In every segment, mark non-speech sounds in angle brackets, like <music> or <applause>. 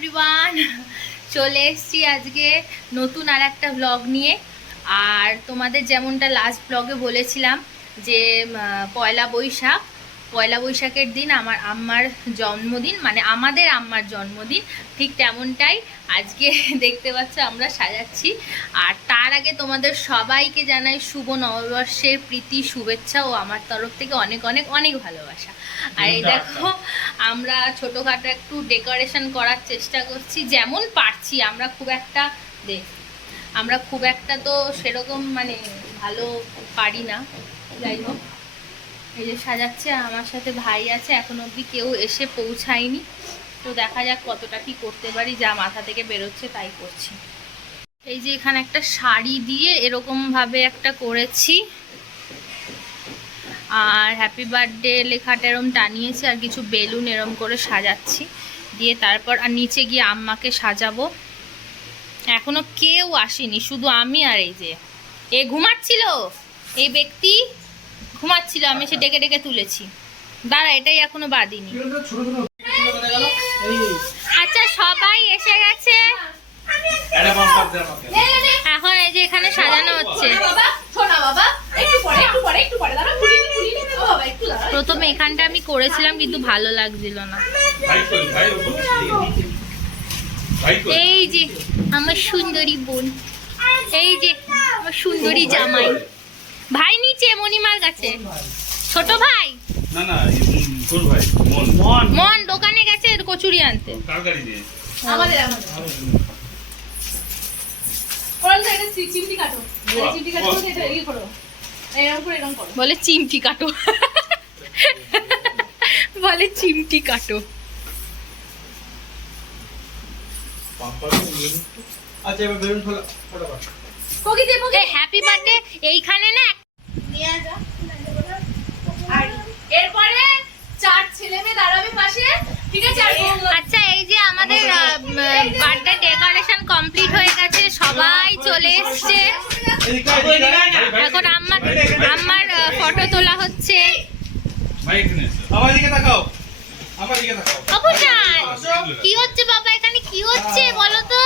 Everyone চলে এসছি আজকে নতুন আর একটা ব্লগ নিয়ে। আর তোমাদের যেমনটা লাস্ট ব্লগে বলেছিলাম যে পয়লা বৈশাখ পয়লা বৈশাখের দিন আমার আম্মার জন্মদিন মানে আমাদের আম্মার জন্মদিন ঠিক তেমনটাই আজকে <laughs> দেখতে পাচ্ছ আমরা সাজাচ্ছি। আর তার আগে তোমাদের সবাইকে জানাই শুভ নববর্ষের প্রীতি শুভেচ্ছা ও আমার তরফ থেকে অনেক অনেক অনেক ভালোবাসা। আর এই দেখো আমরা ছোটোখাটো একটু ডেকোরেশন করার চেষ্টা করছি যেমন পারছি আমরা খুব একটা দেখ আমরা খুব একটা তো সেরকম মানে ভালো পারি না। যাই হোক। এই যে সাজাচ্ছে, আমার সাথে ভাই আছে, এখন অবধি কেউ এসে পৌঁছায়নি। তো দেখা যাক কতটা কি করতে পারি, যা মাথা থেকে বেরোচ্ছে তাই করছি। এই যে এখানে একটা শাড়ি দিয়ে এরকমভাবে একটা করেছি। আর হ্যাপি বার্থডে লেখাটা এরম টানিয়েছি, আর কিছু বেলুন এরম করে সাজাচ্ছি। দিয়ে তারপর আর নিচে গিয়ে আম্মাকে সাজাবো। এখনও কেউ আসেনি, শুধু আমি আর এই যে। এ ঘুমাচ্ছিল? এই ব্যক্তি? ঘুমাচ্ছিল আমি সে ডেকে ডেকে তুলেছি। দাঁড়া, এটাই এখনও বাদিনি। আচ্ছা সবাই এসে গেছে? এখন এই যে এখানে সাজানো হচ্ছে। প্রথমে এখানটা আমি করেছিলাম, কিন্তু ভালো লাগছিল না। এই যে আমার সুন্দরী বোন, এই যে আমার সুন্দরী জামাই। ভাই নিচে মণিমার কাছে। ছোট ভাই? না না তোর ভাই মন। মন। দোকানে গেছে কচুরি আনতে। কার গাড়ি দিয়ে আমাদের আমাদের। বলে চিমটি কাটো। বলে চিমটি কাটো। আচ্ছা এবার বেলুন পকি এ হ্যাপি বার্থডে এইখানে না আর এরপরে চার ছেলে মেয়ে দাঁড়াবে পাশে। ঠিক আছে আচ্ছা এই যে আমাদের বার্থডে ডেকোরেশন কমপ্লিট হয়ে গেছে সবাই চলে এসছে। এখন আম্মার আম্মার ফটো তোলা হচ্ছে। আমার আমার কি হচ্ছে বাবা এখানে? কি হচ্ছে? বলো তো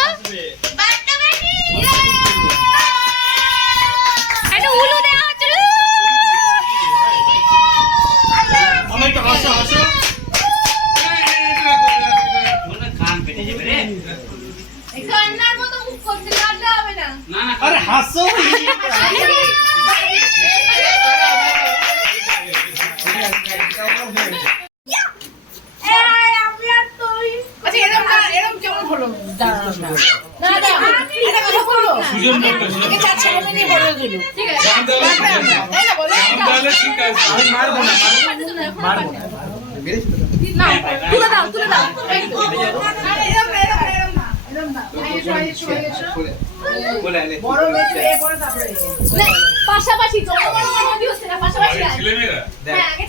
একটা উলু দেওয়া হচ্ছে আমার একটু হাসো হাসো কান্নার মতো মুখ করতে কাঁদলে হবে না আরে হাসো আচ্ছা এরকম না এরকম কেমন হলো না না এটা কথা বলো সুজন বলতো, সুজন। আগে চার ছেলে মেয়ে নিয়ে বড় হয়ে গেলো ঠিক আছে জাম দেওয়ালে ঠিক আছে। তাই না বলো জাম দেওয়ালে ঠিক আছে। আমি মারবো না মারবো না না তুলে দাও তুলে দাও এরকম এরকম এরকম না এরকম না এসো এসো এসো বলে আলে বড় মেয়ে এ পরে তারপরে না পাশাপাশি জনগণ মনোদি হচ্ছে না পাশাপাশি? হ্যাঁ আগে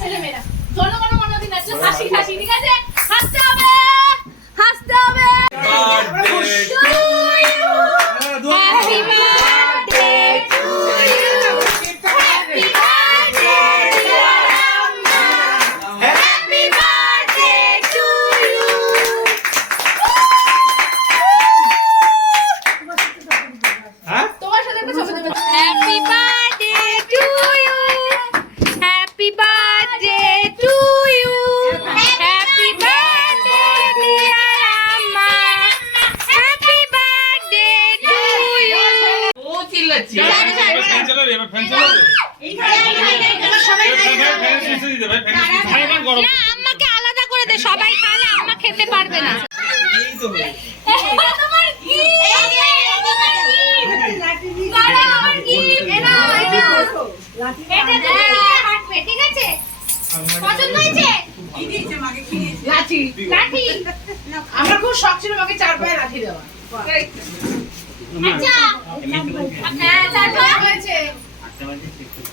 হাসি হাসি ঠিক আছে হাসতে হবে হাসতে হবে ভাই, গরম। না আম্মাকে আলাদা করে দে সবাই খালে আম্মা খেতে পারবে না। এই তো এটা তোমার কি কারা আমার কি এটা এটা এটা তোমার হাঁটবে ঠিক আছে? পছন্দ হয়েছে? লাঠি। লাঠি। আমার খুব শখ ছিল আমাকে চার পায়ে লাঠি দেওয়া। আচ্ছা। হ্যাঁ চার পায়ে। হয়েছে বগি,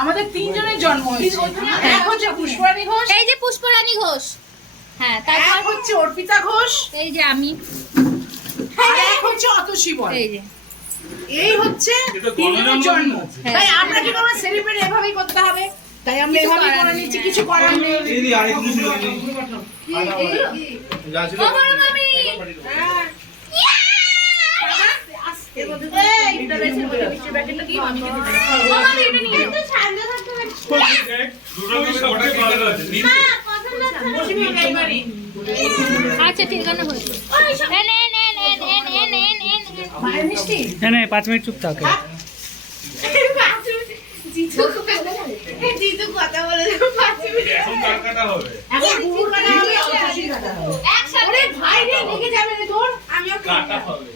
আমাদের তিনজনের জন্ম হয়েছে। এক হচ্ছে পুষ্পারানী ঘোষ। এই যে পুষ্পরানী ঘোষ। হ্যাঁ তারপর হচ্ছে অর্পিতা ঘোষ। এই যে আমি। আর এক হচ্ছে অতসী বল এই যে। এই হচ্ছে তিনজনের জন্ম। তাই আমরা কি করব সেলিব্রেট এভাবেই করতে হবে। তাই আমরা কিছু করে নিচ্ছি। কিছু করার নেই। দিদি আরেকটু ছিল আচ্ছা ঠিক পাঁচ মিনিট চুপ থাকে। একসাথে। ভাই রে যাবে তোর। আমিও কাটা হবে।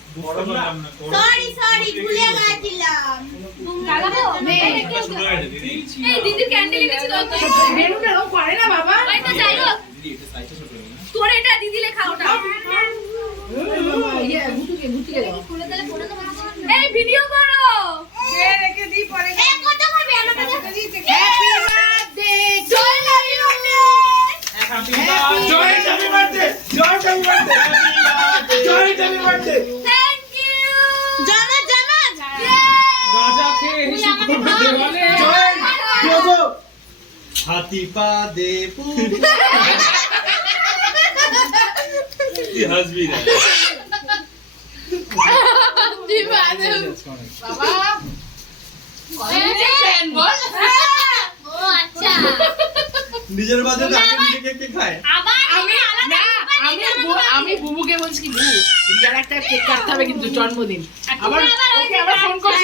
সরি সরি ভুলে গেছিলাম। এই ক্যান্ডেল এনেছি তো বেলুন না বাবা। তো যাই হোক। তোর এটা দিদি লেখা ওটা। ইয়ে, ভিডিও করো। রেখে দিই পরে বিপাদে তুই না নিজের আমি বুবুকে বলছি একটা কেক কাটতে হবে কিন্তু জন্মদিন। আবার ফোন করছি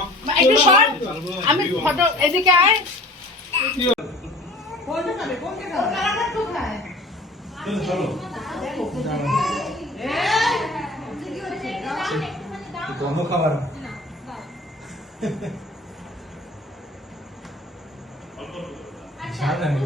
একটু সর। আমি ফটো এদিকে আয়। খাবার ঝাল লাগে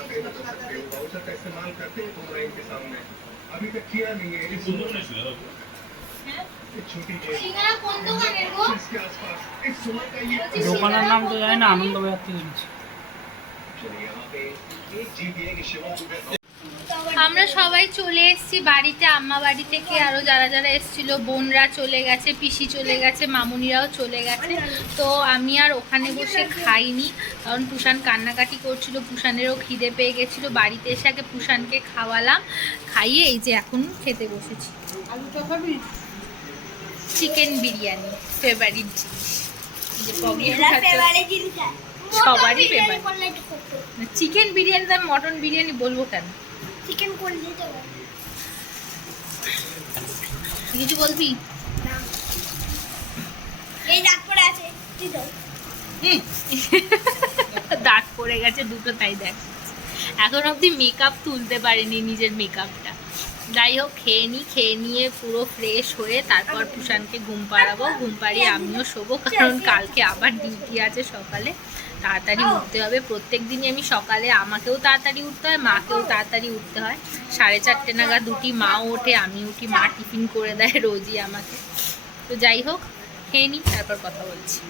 कल्चर का इस्तेमाल करते हैं बुमराह के सामने अभी तक किया नहीं है इस छोटी इसके आसपास इस सुबह का ये दुकान नाम तो है ना आनंद चलिए আমরা সবাই চলে এসেছি বাড়িতে আম্মা বাড়ি থেকে। আরও যারা যারা এসেছিল বোনরা চলে গেছে পিসি চলে গেছে মামুনিরাও চলে গেছে। তো আমি আর ওখানে বসে খাইনি কারণ পুষান কান্নাকাটি করছিল পুষানেরও খিদে পেয়ে গেছিল। বাড়িতে এসে আগে পুষানকে খাওয়ালাম খাইয়ে এই যে এখন খেতে বসেছি। Chicken biryani favourite. সবারই ফেভারিট চিকেন বিরিয়ানি আর মটন বিরিয়ানি বলব কেন? চিকেন করলে তো কিছু বলবি? এই ডাক পড়ে আছে দাও দাগ পড়ে গেছে দুটো তাই দেখ। এখন অবধি মেকআপ তুলতে পারেনি নিজের মেকআপটা যাই হোক খেয়ে নিই খেয়ে নিয়ে পুরো ফ্রেশ হয়ে তারপর পুষানকে ঘুম পাড়াবো। ঘুম পাড়িয়ে আমিও শোবো কারণ কালকে আবার ডিউটি আছে সকালে। তাড়াতাড়ি উঠতে হবে। প্রত্যেক দিনই আমি সকালে আমাকেও তাড়াতাড়ি উঠতে হয় মাকেও তাড়াতাড়ি উঠতে হয়। সাড়ে চারটে নাগাদ দুটি মাও ওঠে আমি উঠি মা টিফিন করে দেয় রোজই আমাকে। তো যাই হোক খেয়ে নিই তারপর কথা বলছি।